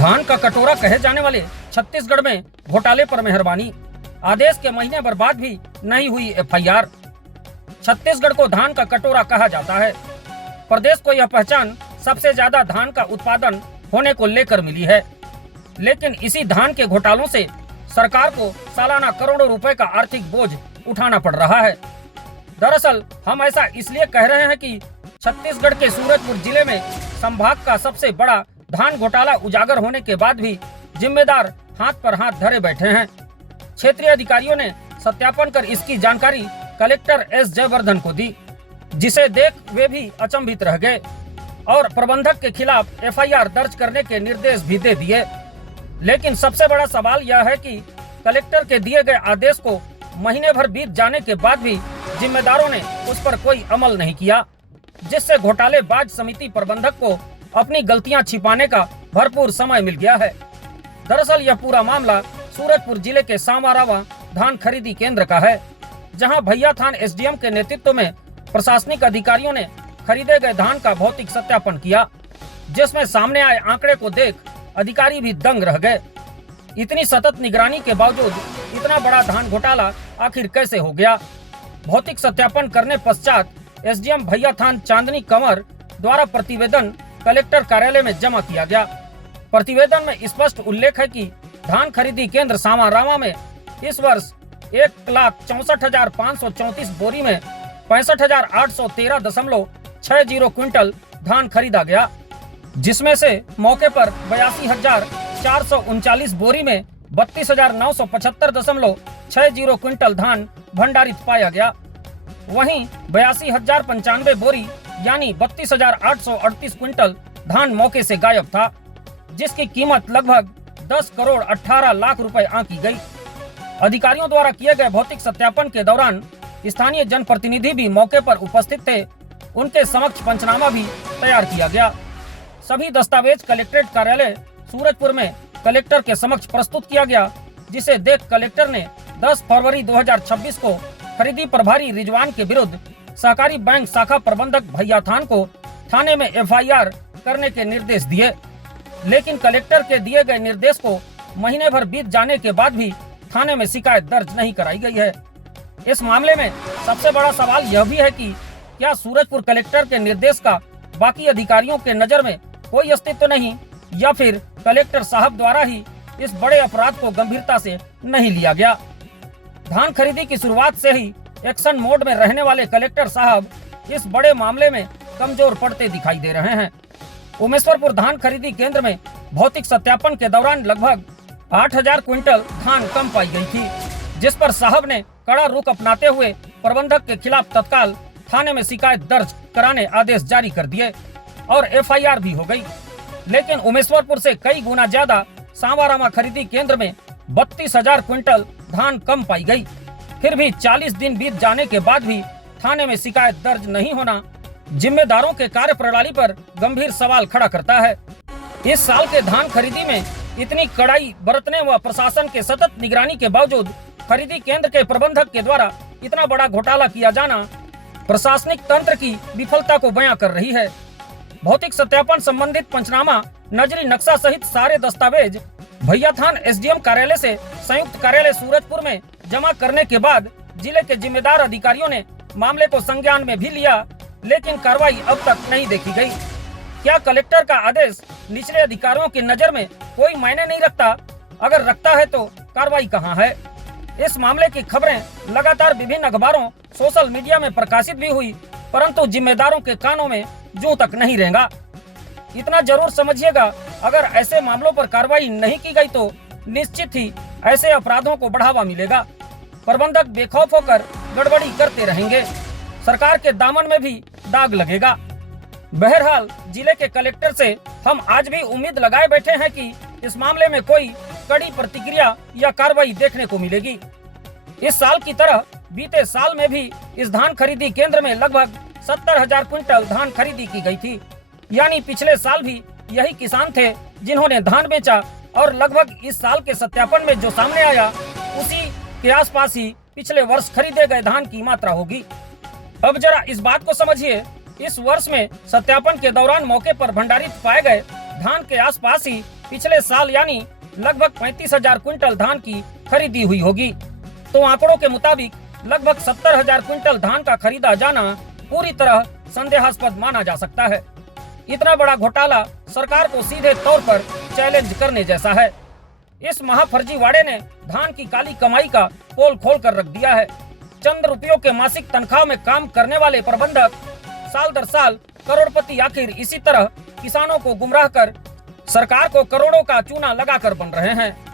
धान का कटोरा कहे जाने वाले छत्तीसगढ़ में घोटाले पर मेहरबानी। आदेश के महीने भर बाद भी नहीं हुई एफआईआर। छत्तीसगढ़ को धान का कटोरा कहा जाता है। प्रदेश को यह पहचान सबसे ज्यादा धान का उत्पादन होने को लेकर मिली है, लेकिन इसी धान के घोटालों से सरकार को सालाना करोड़ों रुपए का आर्थिक बोझ उठाना पड़ रहा है। दरअसल हम ऐसा इसलिए कह रहे हैं कि छत्तीसगढ़ के सूरजपुर जिले में संभाग का सबसे बड़ा धान घोटाला उजागर होने के बाद भी जिम्मेदार हाथ पर हाथ धरे बैठे हैं। क्षेत्रीय अधिकारियों ने सत्यापन कर इसकी जानकारी कलेक्टर एस जयवर्धन को दी, जिसे देख वे भी अचंभित रह गए और प्रबंधक के खिलाफ एफआईआर दर्ज करने के निर्देश भी दे दिए। लेकिन सबसे बड़ा सवाल यह है कि कलेक्टर के दिए गए आदेश को महीने भर बीत जाने के बाद भी जिम्मेदारों ने उस पर कोई अमल नहीं किया, जिससे घोटालेबाज समिति प्रबंधक को अपनी गलतियां छिपाने का भरपूर समय मिल गया है। दरअसल यह पूरा मामला सूरजपुर जिले के सांवारावा धान खरीदी केंद्र का है, जहां भैयाथान एसडीएम के नेतृत्व में प्रशासनिक अधिकारियों ने खरीदे गए धान का भौतिक सत्यापन किया, जिसमें सामने आए आंकड़े को देख अधिकारी भी दंग रह गए। इतनी सतत निगरानी के बावजूद इतना बड़ा धान घोटाला आखिर कैसे हो गया? भौतिक सत्यापन करने पश्चात एसडीएम भैयाथान चांदनी कंवर द्वारा प्रतिवेदन कलेक्टर कार्यालय में जमा किया गया। प्रतिवेदन में स्पष्ट उल्लेख है कि धान खरीदी केंद्र सांवारावा में इस वर्ष 1,64,534 बोरी में 65,813.60 क्विंटल धान खरीदा गया, जिसमें से मौके पर 82,439 बोरी में 32,975.60 क्विंटल धान भंडारित पाया गया। वहीं 82,095 बोरी यानी 32,838 क्विंटल धान मौके से गायब था, जिसकी कीमत लगभग 10 करोड़ 18 लाख रुपए आंकी गई। अधिकारियों द्वारा किए गए भौतिक सत्यापन के दौरान स्थानीय जनप्रतिनिधि भी मौके पर उपस्थित थे। उनके समक्ष पंचनामा भी तैयार किया गया। सभी दस्तावेज कलेक्ट्रेट कार्यालय सूरजपुर में कलेक्टर के समक्ष प्रस्तुत किया गया, जिसे देख कलेक्टर ने 10 फरवरी 2026 को खरीदी प्रभारी रिजवान के विरुद्ध सहकारी बैंक शाखा प्रबंधक भैयाथान को थाने में एफआईआर करने के निर्देश दिए। लेकिन कलेक्टर के दिए गए निर्देश को महीने भर बीत जाने के बाद भी थाने में शिकायत दर्ज नहीं कराई गई है। इस मामले में सबसे बड़ा सवाल यह भी है कि क्या सूरजपुर कलेक्टर के निर्देश का बाकी अधिकारियों के नजर में कोई अस्तित्व नहीं, या फिर कलेक्टर साहब द्वारा ही इस बड़े अपराध को गंभीरता से नहीं लिया गया। धान खरीदी की शुरुआत से ही एक्शन मोड में रहने वाले कलेक्टर साहब इस बड़े मामले में कमजोर पड़ते दिखाई दे रहे हैं। उमेश्वरपुर धान खरीदी केंद्र में भौतिक सत्यापन के दौरान लगभग 8,000 क्विंटल धान कम पाई गई थी, जिस पर साहब ने कड़ा रुख अपनाते हुए प्रबंधक के खिलाफ तत्काल थाने में शिकायत दर्ज कराने आदेश जारी कर दिए और एफआईआर भी हो गई। लेकिन उमेश्वरपुर से कई गुना ज्यादा सांवारामा खरीदी केंद्र में 32,000 क्विंटल धान कम पाई गई। फिर भी 40 दिन बीत जाने के बाद भी थाने में शिकायत दर्ज नहीं होना जिम्मेदारों के कार्य प्रणाली पर गंभीर सवाल खड़ा करता है। इस साल के धान खरीदी में इतनी कड़ाई बरतने व प्रशासन के सतत निगरानी के बावजूद खरीदी केंद्र के प्रबंधक के द्वारा इतना बड़ा घोटाला किया जाना प्रशासनिक तंत्र की विफलता को बयां कर रही है। भौतिक सत्यापन संबंधित पंचनामा, नजरी नक्शा सहित सारे दस्तावेज भैयाथान एसडीएम कार्यालय से संयुक्त कार्यालय सूरजपुर में जमा करने के बाद जिले के जिम्मेदार अधिकारियों ने मामले को संज्ञान में भी लिया, लेकिन कार्रवाई अब तक नहीं देखी गई। क्या कलेक्टर का आदेश निचले अधिकारियों की नजर में कोई मायने नहीं रखता? अगर रखता है तो कार्रवाई कहां है? इस मामले की खबरें लगातार विभिन्न अखबारों, सोशल मीडिया में प्रकाशित भी हुई, परंतु जिम्मेदारों के कानों में जूं तक नहीं रेंगा। इतना जरूर समझिएगा, अगर ऐसे मामलों पर कार्रवाई नहीं की गई तो निश्चित ही ऐसे अपराधों को बढ़ावा मिलेगा। प्रबंधक बेखौफ होकर गड़बड़ी करते रहेंगे, सरकार के दामन में भी दाग लगेगा। बहरहाल जिले के कलेक्टर से हम आज भी उम्मीद लगाए बैठे हैं कि इस मामले में कोई कड़ी प्रतिक्रिया या कार्रवाई देखने को मिलेगी। इस साल की तरह बीते साल में भी इस धान खरीदी केंद्र में लगभग 70,000 क्विंटल धान खरीदी की गई थी, यानी पिछले साल भी यही किसान थे जिन्होंने धान बेचा और लगभग इस साल के सत्यापन में जो सामने आया उसी के आसपास ही पिछले वर्ष खरीदे गए धान की मात्रा होगी। अब जरा इस बात को समझिए, इस वर्ष में सत्यापन के दौरान मौके पर भंडारित पाए गए धान के आसपास ही पिछले साल यानी लगभग 35,000 क्विंटल धान की खरीदी हुई होगी। तो आंकड़ों के मुताबिक लगभग 70,000 क्विंटल धान का खरीदा जाना पूरी तरह संदेहास्पद माना जा सकता है। इतना बड़ा घोटाला सरकार को सीधे तौर पर चैलेंज करने जैसा है। इस महाफर्जीवाड़े ने धान की काली कमाई का पोल खोल कर रख दिया है। चंद रुपयों के मासिक तनख्वाह में काम करने वाले प्रबंधक साल दर साल करोड़पति आखिर इसी तरह किसानों को गुमराह कर सरकार को करोड़ों का चूना लगाकर बन रहे हैं।